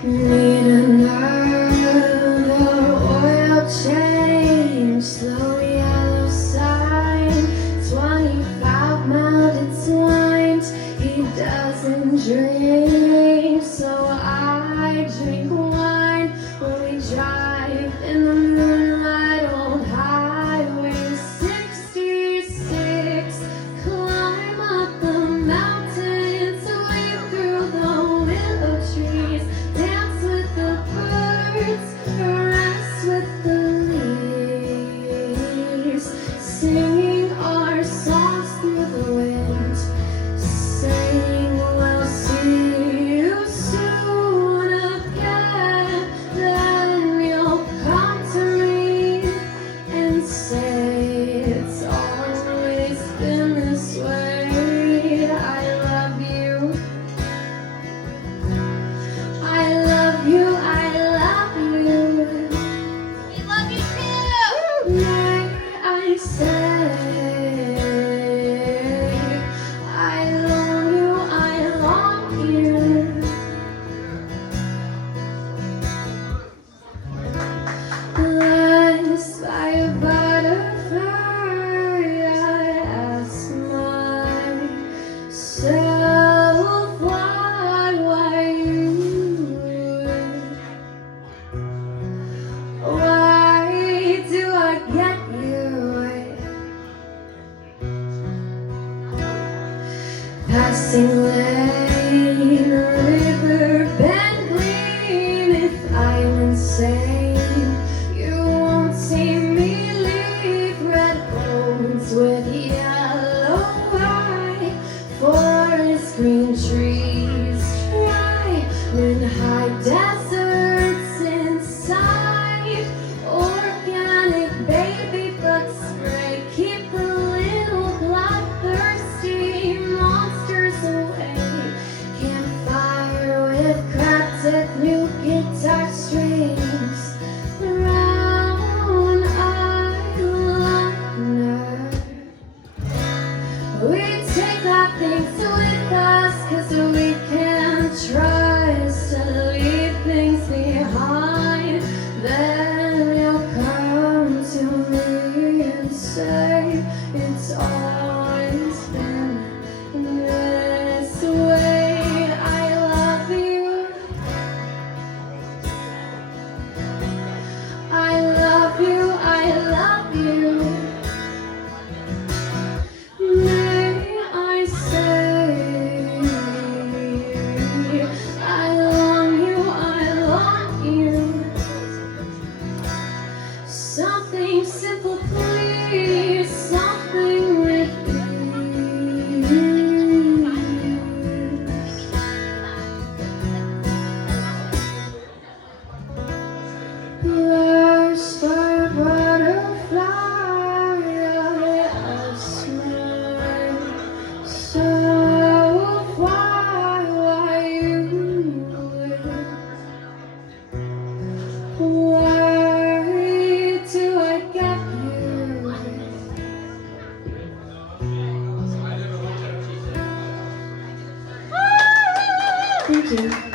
Need another oil change, slow yellow sign, 25 mild entwined. He doesn't drink, so I drink wine. When we drive in the moonlight, old highway 66, climb up the mountains, sweep through the willow trees, dance with the birds, rest with the leaves, singing our songs through the wind, saying we'll see you soon again. Then you'll come to me and say it's always been this way. I love you. I love you. I love you. We love you too. May I say I long you. I long you. Blessed by a butterfly, I ask myself why you? Why do I get you? Passing lane, river bend green. If I'm insane, you won't see me leave. Red bones with yellow eye, forest green trees dry, when high deserts inside. Organic baby bugs spray, keep the little bloodthirsty monsters away. Campfire with cracked new guitar strings, brown eyeliner. We take our things with us, 'cause we can't trust to leave things behind. Then you'll come to me and say it's always been this way. I love you. I love you. I love you. May I say I long you. I long you. Something simple, please. Something with ease. Blessed by a butterfly, I ask myself why you? Why do I get you? Thank you.